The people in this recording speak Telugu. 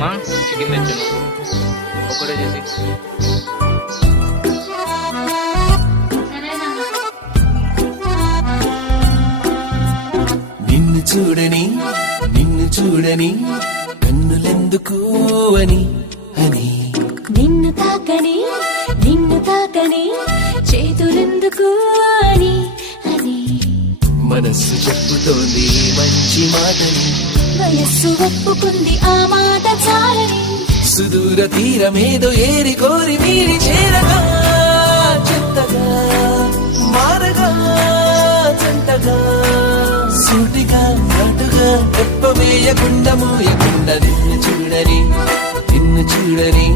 మా చికెన్ తెచ్చాను ఒకటే చేసి. నిన్ను చూడని నిన్ను చూడని కన్నులెందుకు అని అని నిన్ను తాకని చేతులెందుకు అని అని మనస్సు చెప్పుతోంది మంచి మాటని వయస్సు ఒప్పుకుంది ఆ మాట చాలని సుదూర తీరమేదో ఏరి కోరి మీరి చేరగా చెత్తగా మారగా చెంతగా సూటిగా నటుగా తెప్పవేయకుండా మోయకుండా నిన్ను చూడని